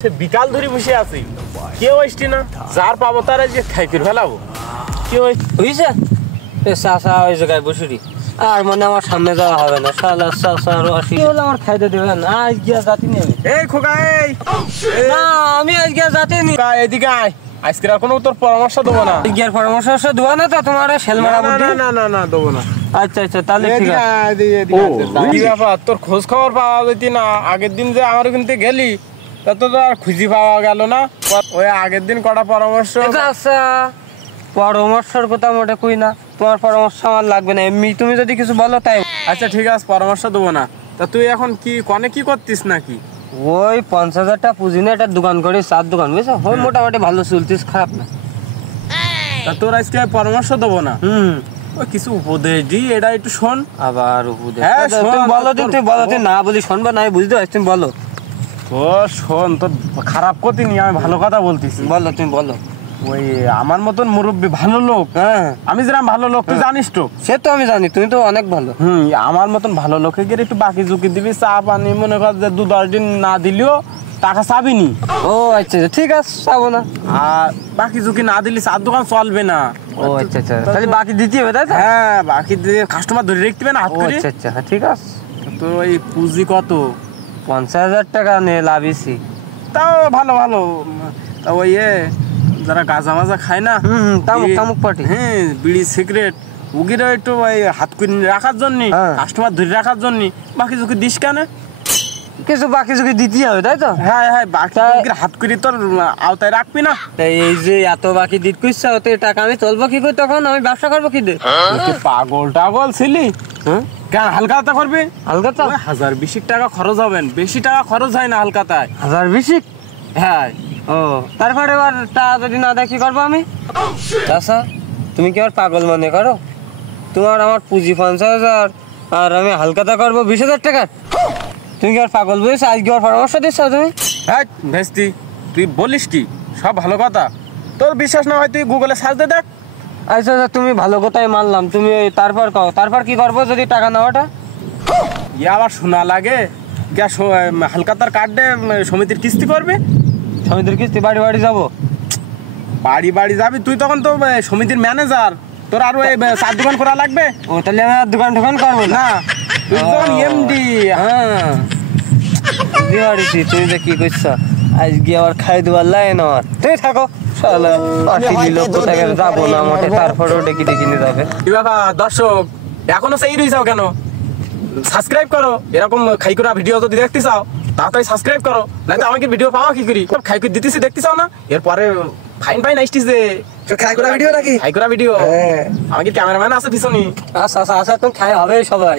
বিকাল ধরে বসে আছি, কেউ আসছি না। যার পাবো তারা যে খাই করে ফেলাবো। কেউ হয়েছে চাষা ওই জায়গায় বসুরি আর মনে আমার সামনে যাওয়া হবে না। হলো আমার খাইতে দেবেন আজ গিয়া যাতি নি আমি। এই খোকা, এই না আমি আজ গিয়া যাতি নি। এদিকে আয়, আজকে আর কোনো তোর পরামর্শ দেবো না। গিয়ার পরামর্শ দেবো না তো তোমার শেল মারা বুদ্ধি। না দেবো না। আচ্ছা আচ্ছা তাহলে ঠিক আছে। কি ব্যাপার, তোর খোঁজ খবর পাওয়া যেতি না? আগের দিন যে আমার কিন্তু গেলি তা তো আর খুঁজি পাওয়া গেল না। ওই আগের দিন কটা পরামর্শ। আচ্ছা পরামর্শের কথা মোটে কই না, তোমার পরামর্শ আমার লাগবে না। এমনি তুমি যদি কিছু বলো তাই। আচ্ছা ঠিক আছে, পরামর্শ দেবো না। তা তুই এখন কি কনে কি করতিস নাকি? ওই 50,000 টাকা পুঁজি নিয়ে একটা দোকান করি, চার দোকান বুঝছো। ওই মোটামুটি ভালো চলতিস, খারাপ না। তা তোর আজকে পরামর্শ দেবো না। ওই কিছু উপদেশ দি, এটা একটু শোন। আবার উপদেশ? হ্যাঁ, তুমি বলো, তুমি বলো। তুমি না বলি শুনবা না, বুঝতে পারছি। তুমি বলো। তো শোন, তোর খারাপ করতে নি, আমি ভালো কথা বলতেছি। বলো, তুমি বলো। ওই আমার মতন মুরব্বী ভালো লোক, হ্যাঁ আমি যেরকম ভালো লোক তুই জানিস তো। সে তো আমি জানি, তুমি তো অনেক ভালো। আমার মতন ভালো লোকে গিয়ে একটু বাকি ঝুঁকি দিবি, চা পানি মনে কর যে 2-10 দিন না দিলেও টাকা চাবিনি। ও আচ্ছা ঠিক আছে, চাবো না। আর বাকি ঝুঁকি না দিলে চার দোকান চলবে না। ও আচ্ছা আচ্ছা, তাহলে বাকি দিতে হবে তাই তো? হ্যাঁ, বাকি দিয়ে কাস্টমার ধরে রাখতে হবে না হাত করে। আচ্ছা আচ্ছা ঠিক আছে। তো এই পুঁজি কত? 50,000 টাকা নিয়ে লাভিছি। তাও ভালো ভালো। তা ওই যারা গাঁজা মাজা খায় না, তামুক পার্টি, হ্যাঁ বিড়ি সিগারেট, উগিরা একটু ওই হাত করে রাখার জন্য, কাস্টমার ধরে রাখার জন্য বাকি ঝুঁকি দিস কেন? কিছু বাকি ঝুঁকি দিতে হবে তাই তো? হ্যাঁ হ্যাঁ, বাকি হাত করে তোর আওতায় রাখবি না। এই যে এত বাকি দিতে কইছ, ওতে টাকা আমি চলবো কি করে? তখন আমি ব্যবসা করবো কি দিয়ে? পাগল টাগল ছিলি? কেন হালকাতা করবি? হালকাতা 1020 টাকা খরচ হবেন, বেশি টাকা খরচ হয় না হালকাতায়। 1020? হ্যাঁ। ও তারপরে এবার টাকা যদি না দেয় কি করবো আমি? আচ্ছা তুমি কি আর পাগল মনে করো? তোমার আমার পুঁজি 50,000 আর আমি হালকাতা করবো 20,000 টাকা। তুমি কি আর পাগল বুঝেছো? আজকে আর পরামর্শ দিচ্ছ তুমি? হ্যাঁ ভেস্তি, তুই বলিস কি সব ভালো কথা? তোর বিশ্বাস না হয় তুই গুগলে সার্চ দে দেখ। আচ্ছা আচ্ছা তুমি ভালো কথাই মানলাম, তুমি তারপর কও, তারপর কি করবো যদি টাকা নেওয়াটা? আবার শোনা লাগে হালকাতার কার্ডে সমিতির কিস্তি করবে। সমিতির কিস্তি? বাড়ি বাড়ি যাবো? বাড়ি বাড়ি যাবি তুই, তখন তো সমিতির ম্যানেজার, তোর আরো চার দোকান করা লাগবে। ও তাহলে আমি আর দোকান টোকান করবো না? তুই তখন এমডি। হ্যাঁ দিওয়ারিছি, তুমি যে কি করছো আজকে আবার খাই দেওয়ার লাগে না। আমার তুমি থাকো, যাবো না মোটে, তারপরেও ডেকে ডেকে নিয়ে যাবে। কি ব্যাপার দর্শক, এখনো সেই রয়েছাও কেন? সাবস্ক্রাইব করো। এরকম খাই করা ভিডিও যদি দেখতে চাও তাড়াতাড়ি সাবস্ক্রাইব করো, নাহলে আমাকে ভিডিও পাওয়া কি করি? খাই করে দিতেছি দেখতে চাও না? এরপরে ফাইন ফাইন আসতেছে খাই করা ভিডিও নাকি? খাই করা ভিডিও। আমাকে ক্যামেরাম্যান আছে পিছনে। আচ্ছা আচ্ছা আচ্ছা, তুমি খাই হবে সবাই।